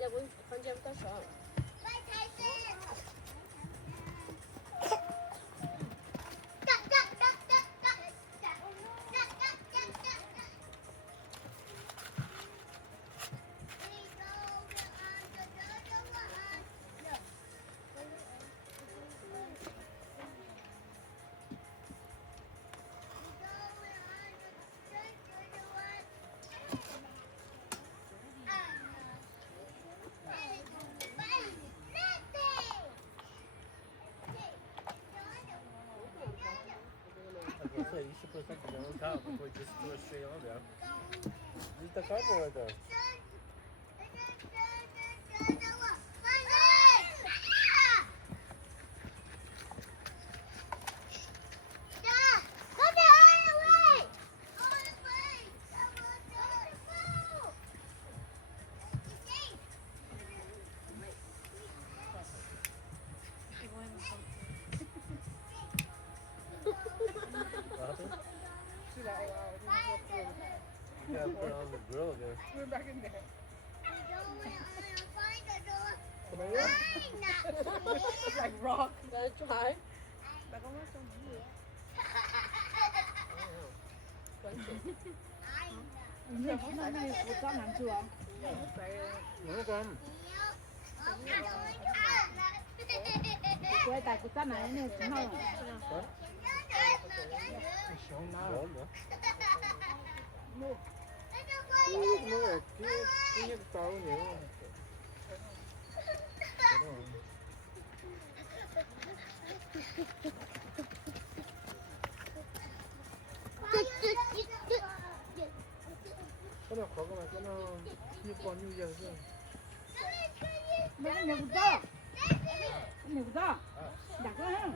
那我房间不少。So you should put something on top before you just throw it straight on there. Use the cardboard though. You gotta put it on the grill again. We're back in there. It's like rock. Gotta try. Một con làm chưa? Ngon không? Quay tại của ta này nè, chúng nó. Ngon nữa. Mua cái nhất tàu nhiều. Cái nào khó cái nó như con như giờ chứ. Mấy nhiều đó. Nhiều đó. Đặt đó ha.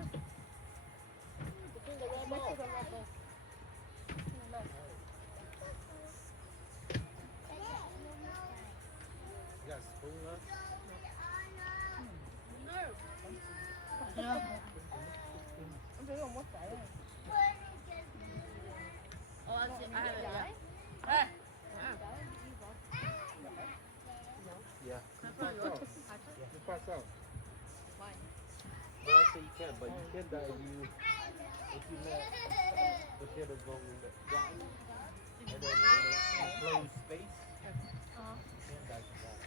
Yes, spoon up. Anh thấy không mất cái này. Yeah. You pass out. Why? Well, I say you can, but you can die if you let the potato go rotten and then in a enclosed space. You can die from that.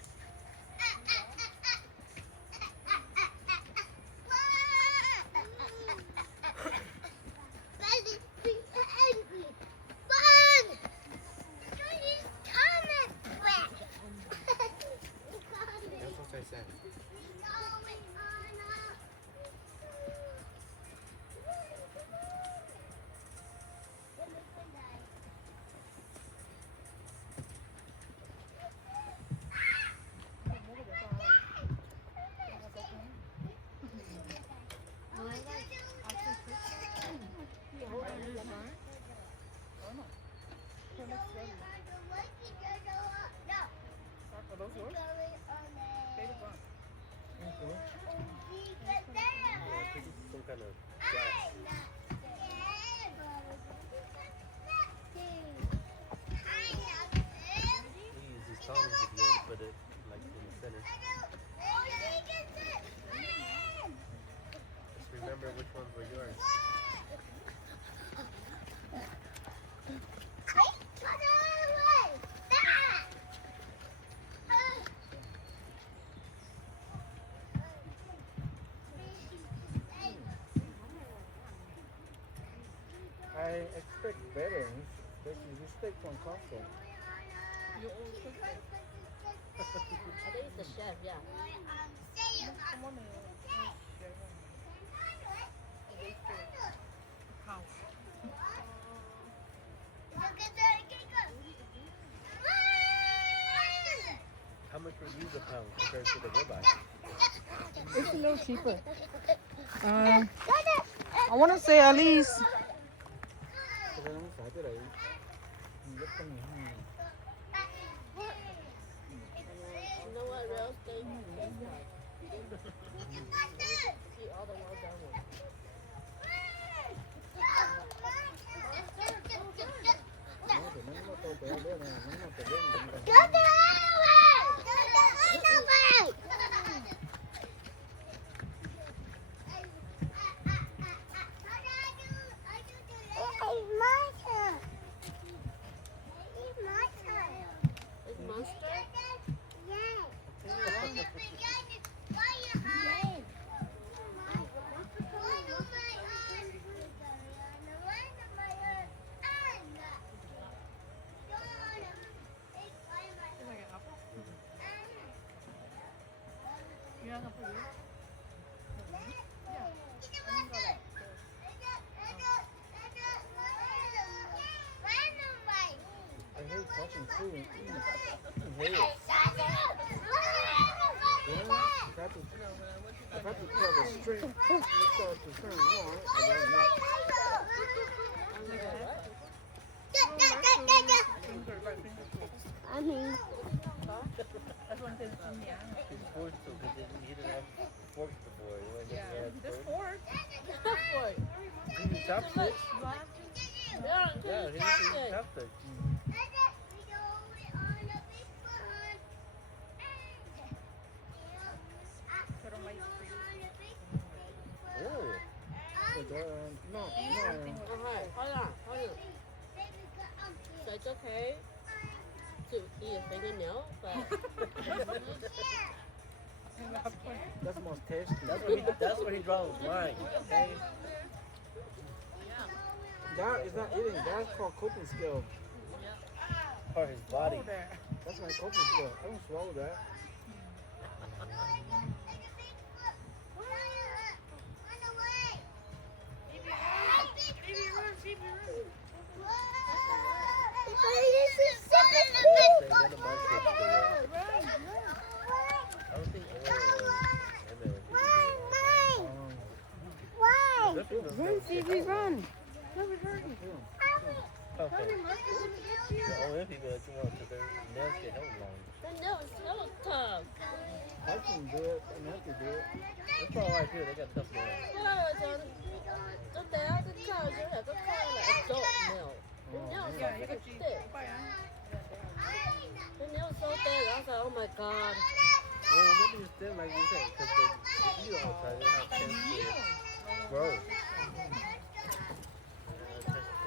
That's what I said. Are those yours? Favorite one. Yeah, 'cause this is some kind of gas. You use these tongs if you want to put it like in the center. Just remember which ones were yours. I expect better, especially this steak from Costco. You always cook it. I think it's the chef, yeah. Come on, How? How much would you use a pound compared to the ribeye? It's a little cheaper. I want to say at least. Cái đó nó xả tới đây. Rất có nhiều hơn. You know what real steak tastes like? See all the well done ones. I hate talking too. I hate it. Yeah, if I have to tell the string, you start to turn on, and then not. I mean, He's forced to because he didn't have forks before. He This had fork. Boy. He used chopsticks. Yeah, Yeah, he used chopsticks. Really? Okay, hold on. So it's okay to eat a fingernail, but That's the most tasty. That's where he draws his line. Okay? That is not eating. That's called coping skill. Or his body. That's my coping skill. I don't swallow that. I don't think run, Phoebe, run. Okay. The only people that you want to their nails get held long. the nail is so tough. I can do it, and I can do it. That's all right here. They got tough nails. Cho té cái cao chứ là cái cao là adult nail. The nail is so freaking thick. The nail is so thick. I was like, oh my god. Well, maybe it's thin like you said, because the eat all the time, they have tendency to grow.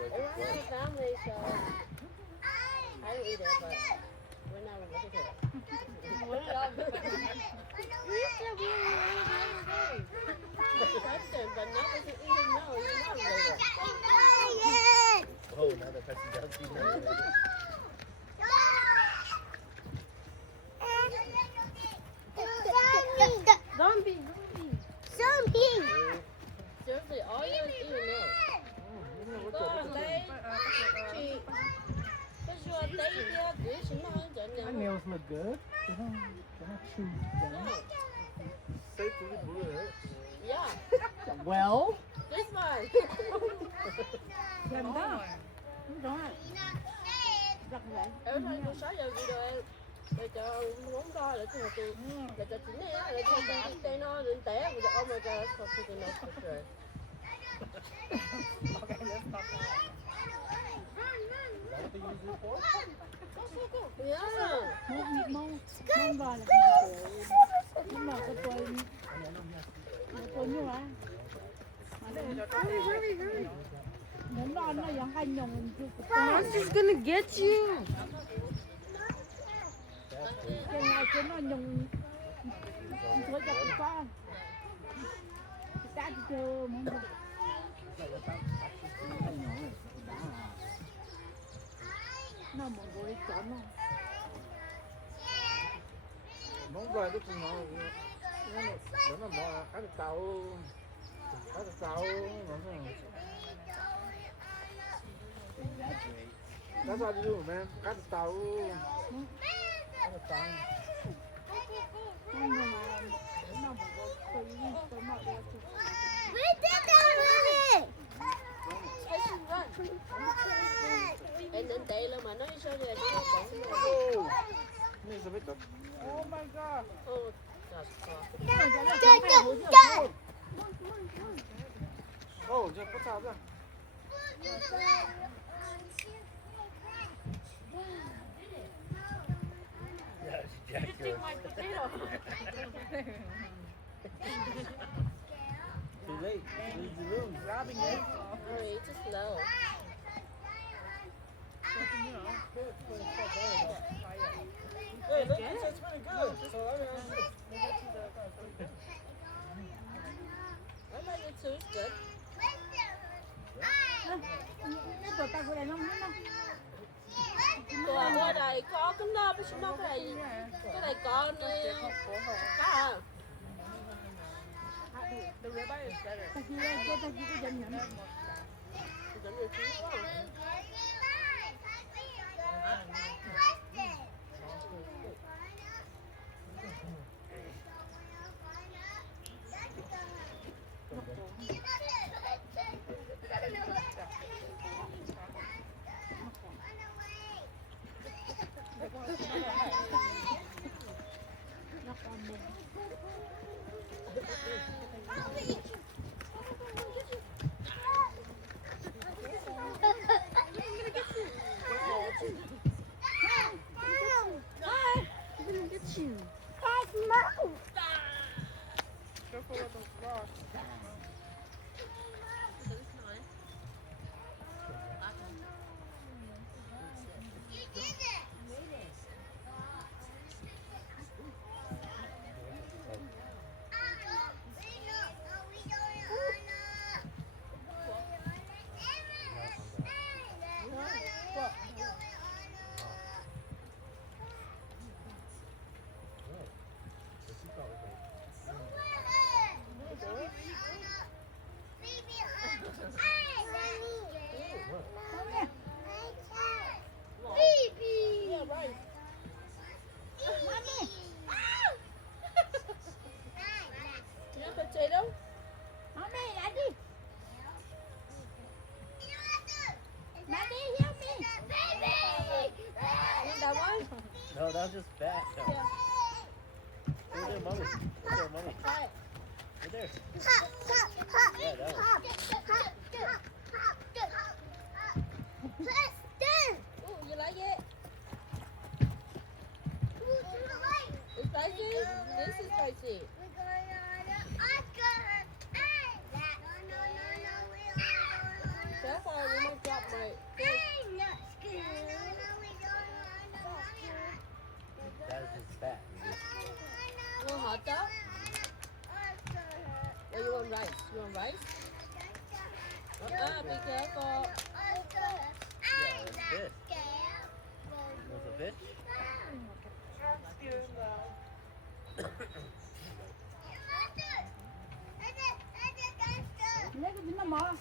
It runs in the family, so I don't eat it, but we're not related to it. We're not You used to be really Preston, but now that you eat it, no, you're not related. Oh, now they're pressing down to you. Zombie. Seriously, all you guys eat is nails. Go lấy chị cái rùa tây kia cứ chỉ mà hơn cho My nhau. nails look good. They're not too young. Say to the blue, right? Yeah, Well, this one. Làm đó. Đúng rồi. Giật vậy. Every time you show your video, để cho muốn coi là cho tôi để cho chính này để cho tôi đi tay nó đến té và oh my god, that's so freaking nice for sure. Okay, let's stop now. Yeah. Mong vào là nhưng mà cái tôi như vậy. Muốn ăn nó giống anh nhồng She's gonna get you. Cái này cái nó nhồng thôi cho con. Ta chờ mong nó mà ngồi chỗ nó Món quà đó cũng ngon. Nó mò cá tàu. Cá tàu. That's what you do, man. Cá tàu. Cá tàu. nó mà tôi mà And then tay luôn mà nó show you that you don't Oh! Needs a bit of. Oh my god. Oh, gosh, God. Oh, just put out there. Yeah, she jacked yours. Too late. Leave the room. Robbing it. Hurry, just slow. Hey, look, this is pretty good. So I like it too, it's good. nó tụi ta của đây nó Ở đây có cái nơ với chúng nó cái này có cá à. The ribeye is better. ta kia có dành nhận. Dẫn được chín quá. Nó còn một. Careful with those rocks. Yeah, right. You want potato? Mommy, Daddy. Daddy, help me. You want that one? No, that was just fat. No. Yeah. Right there, mommy. Right there, mommy. Try it. Right there. Yeah, that one. Ooh, you like it? It's spicy? This is spicy. Careful, we might drop my fish. That is just fat. You want hot dog? Or you want rice? You want rice? Be careful. Yeah, that's fish. You want some fish? Lấy cái dính nó mò.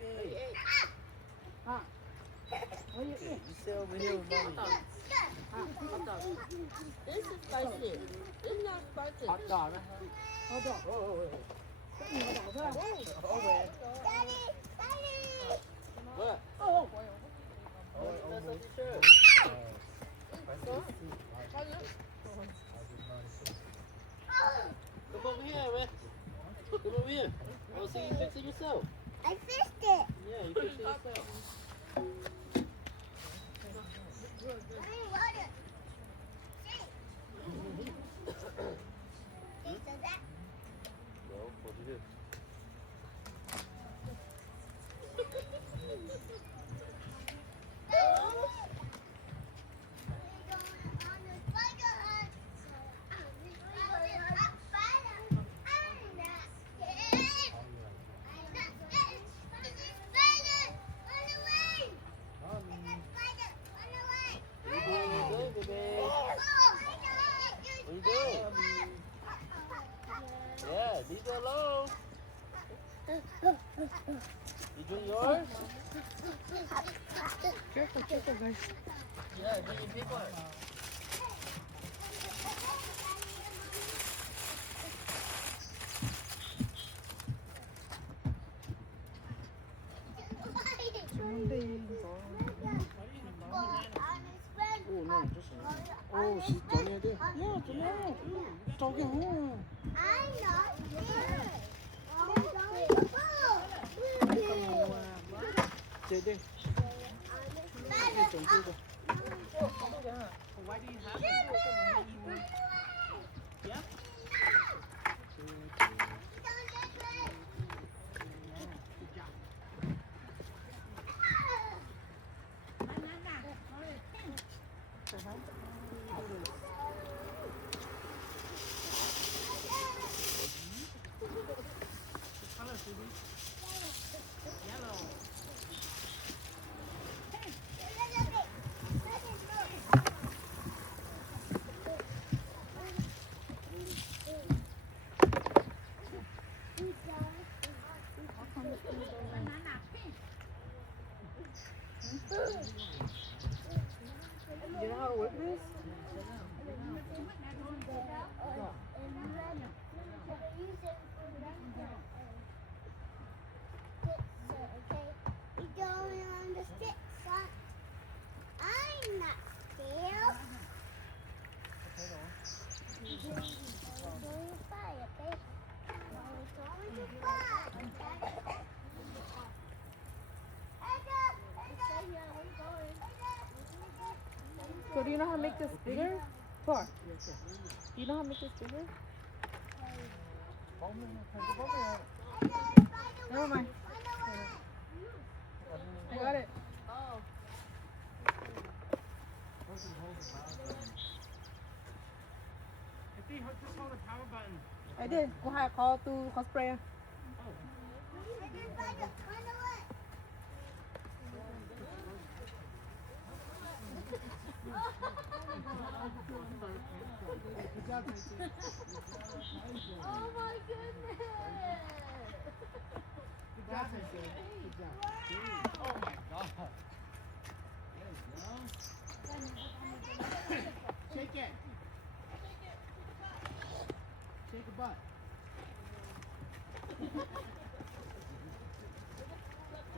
Baby. À. Ôi, You sit over here with mommy. Hot dog. This is spicy. It's not spicy. Hot dog á. Ôi trời. Có nhiều đậu phải không? Oh, man. What? Ồ. Oh, that's what you should. Come over here, man. Come over here. I want to see you fix it yourself. I fished it. Yeah, you fix it yourself. No, what'd you do? What you doing, baby? What you doing? Yeah, leave it alone. You doing yours? Careful, guys. Yeah, do your big one. Oh no, just oh, she's done it. Yeah, tomorrow. Talking home. Chơi đi. Đi trồng cây rồi. Why do you have it? You know how to work this? You're going on the stick, son. I'm not scared. We're going to fire, okay? We're going to fire. So do you know how to make this bigger? Tor, do you know how to make this bigger? Never mind. I got it. Oh. If they just hold the power button. I did. Go ahead, call to cosplayer. Oh my goodness. Good job, Tracy. Good job. Oh my god. Shake it. Shake a butt.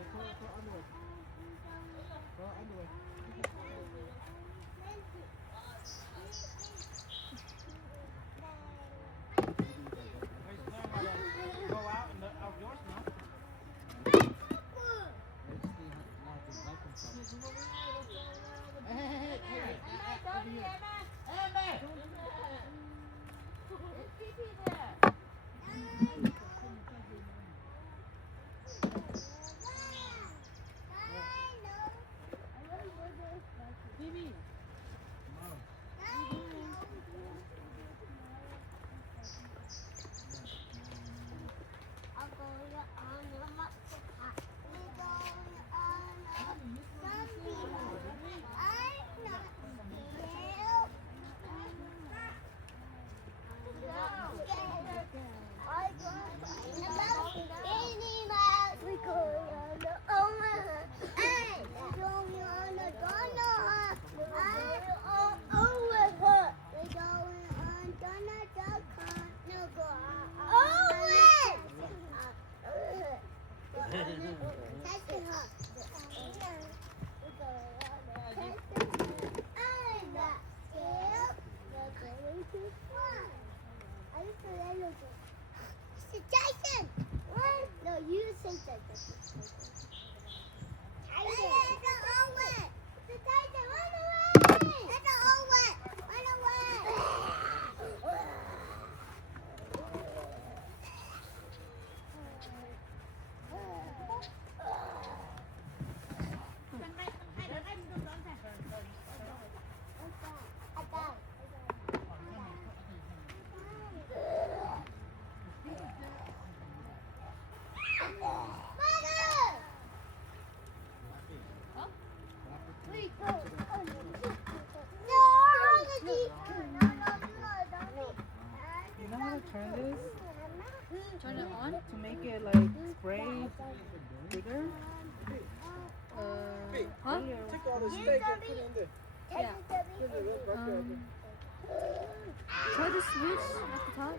Throw underwear. Throw underwear. Go out in the outdoors now. Hey. Over here. Jason! What? No, you say Jason. Tyson! Owen! Tyson, run away! That's Owen! Run away! You know how to turn this? Turn it on? To make it like spray bigger? Huh? Take all the steak and put it in there. Yeah. Put it right there. Try the switch at the top.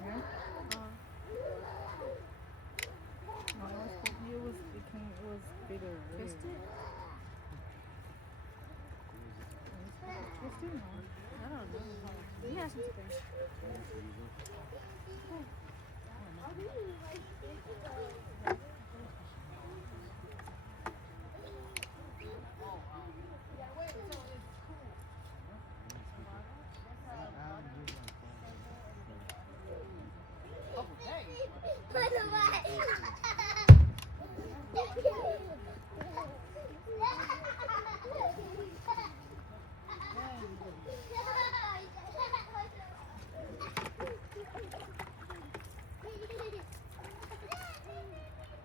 Yeah. It was bigger. Twist it? Twist it? I don't know. Yeah, some spray. Run away!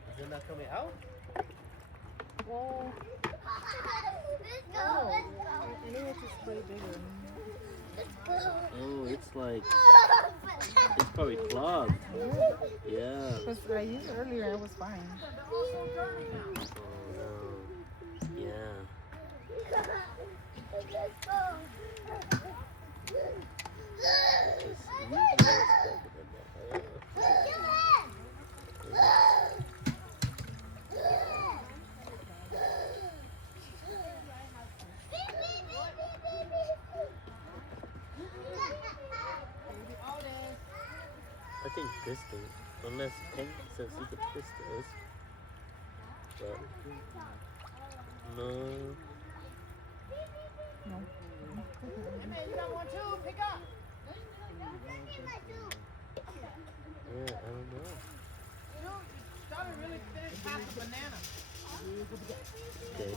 Is it not coming out? Well, Let's go! Let's go! I need it to spray bigger. Let's go! Oh, it's like Let's It's probably clogged. Yeah. Because I used it earlier, it was fine. Oh no. Yeah. It's usually it's better than that. I think twisting, unless Pink says you could twist those. But no. No. Yeah, I don't know. Okay.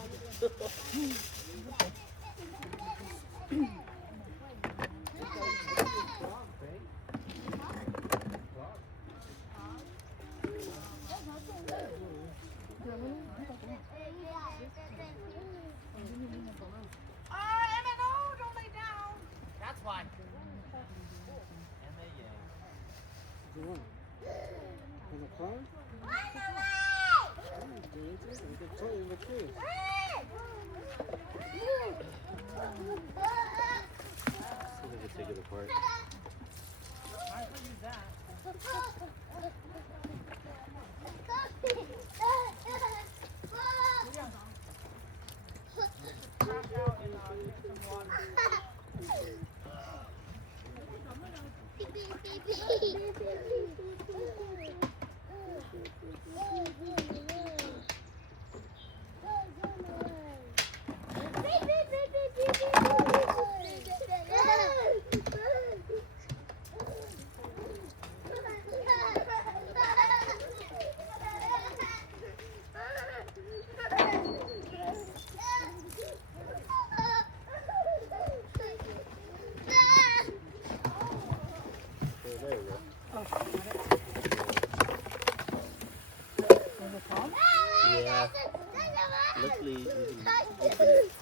You want? In the car? You can toy in the kids. See if I can take it apart. Okay, there we go. Yeah. Luckily, you can open it.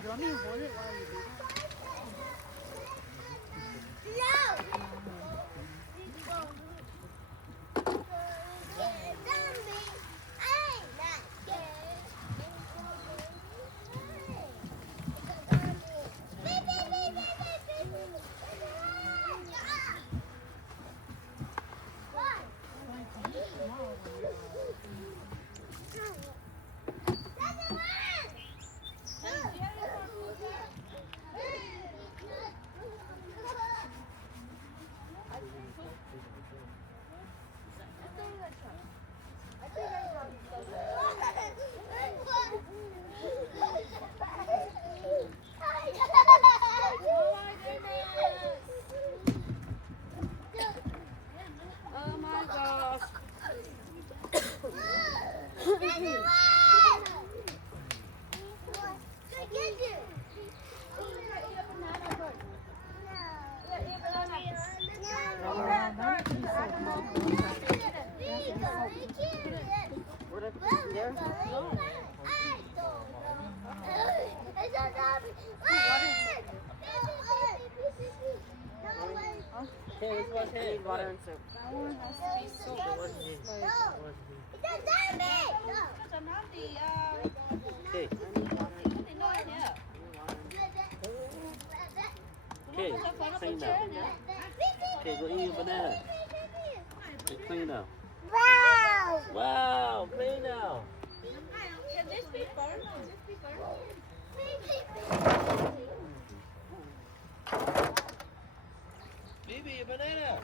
You want me to hold it while you do that? Oh my gosh. Okay, let's wash hands. Water and soap. That one has to be soaked. Okay. Okay, clean now. Okay, go eat your banana. Okay, clean now. Wow! Wow, clean now. Can this be burned? Baby, a banana.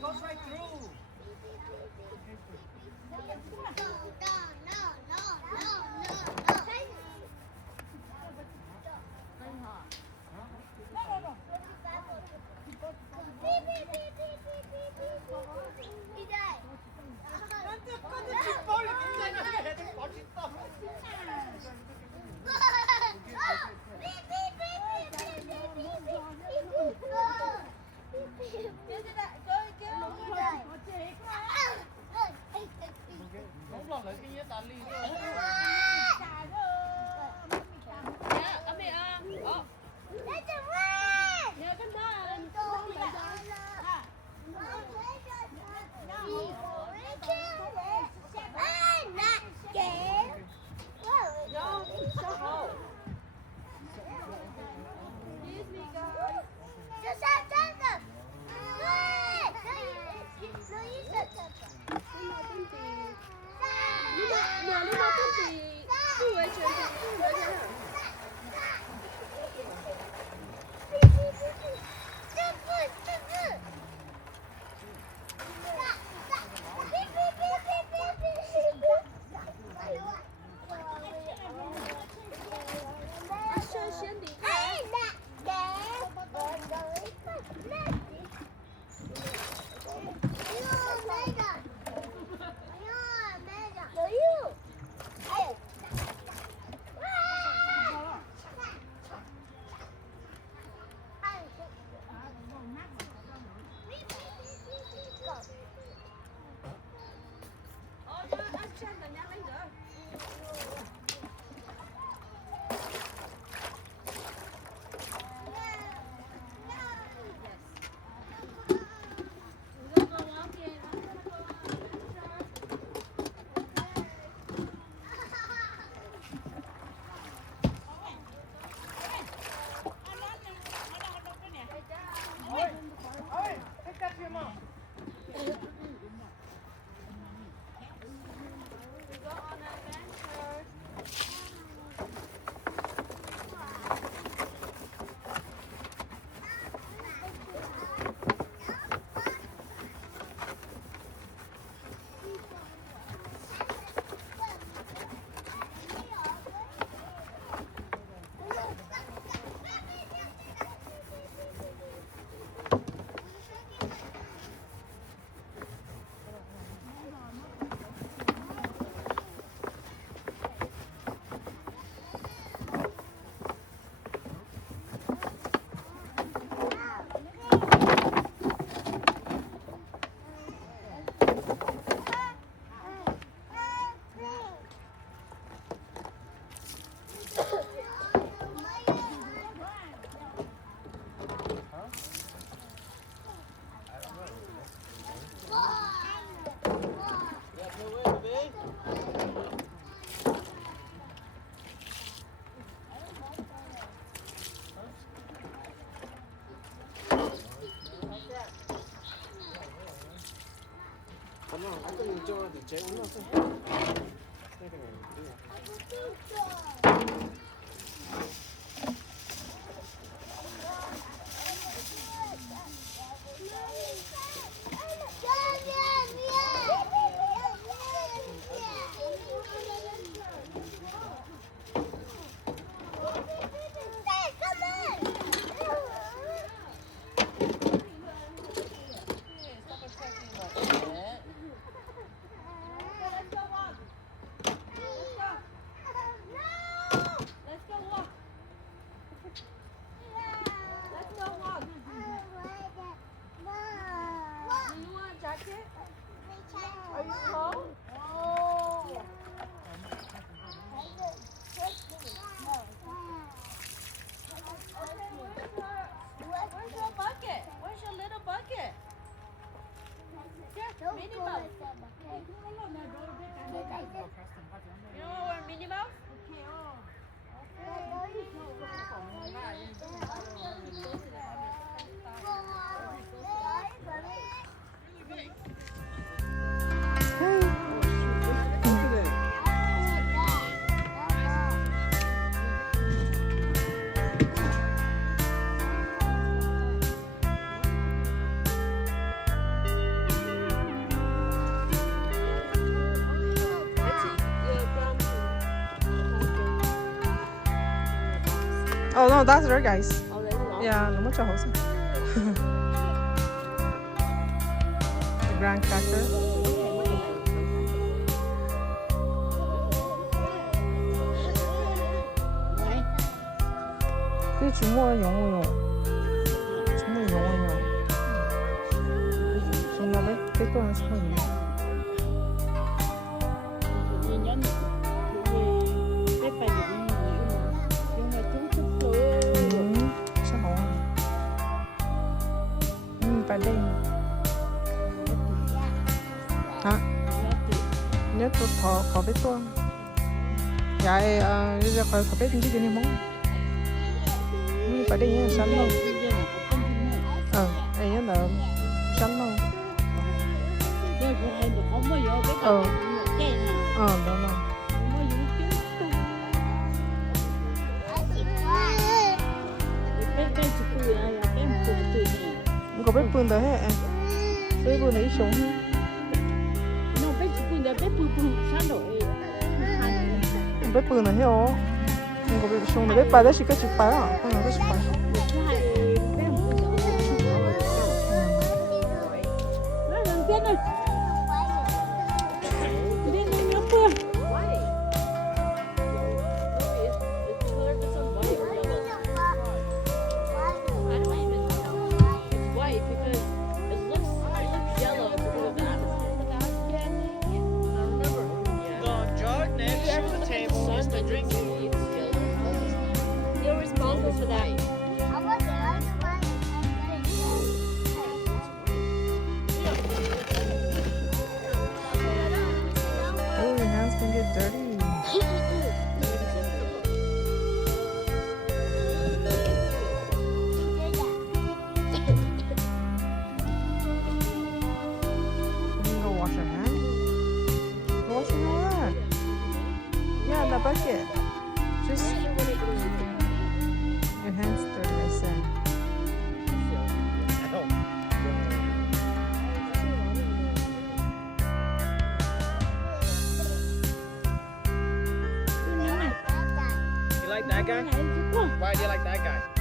goes right through. Không lo lấy cái tán ly nữa. Yeah, I mean, oh. Yeah, come on. No, so cold. Excuse me, guys. Nhà nó nói cái gì? Vui vậy chuyện gì? Vui vậy hả? No, I couldn't enjoy the jet. No, Oh no, that's their guys. Oh, that's all. Yeah, 너무 좋았어. The graham cracker. 그 주먹은 영어요. 주먹 영어요. 정답을 택도하는 스푼이요. nhân cái bếp này thì nhưng mà chúng thức rồi sao hổ? Bà đây. Hả? Nhớ tôi thọ có biết tôi. Dạ, bây giờ có biết những cái gì không? Bà đây nhớ sẵn luôn. Đây nhớ là sẵn luôn. cái của em được không có vô cái Ờ. cái này Đúng rồi. không có vô chúng cái chụp tuổi này là cái tuổi tuổi này Không có biết phương tới hết em. Biết phương đấy xuống. nó cái chụp tuổi này cái tuổi sáng đổi hành biết phương là hiểu. Không có biết xuống là biết bài đó chỉ có chụp bài à? Không có chụp bài. hai cái nó lần biết rồi đi đi nhóm phương White. No, it's colored with some white or yellow. I don't even know. It's white because it looks yellow because of the atmosphere. I remember. Yeah. The jar next to the table is the drinking. You're responsible for that. Oh, your hands can get dirty. You can go wash your hands. Go wash your hand. Yeah, in the bucket. Just your hands dirty, I said. You like that guy? Why do you like that guy?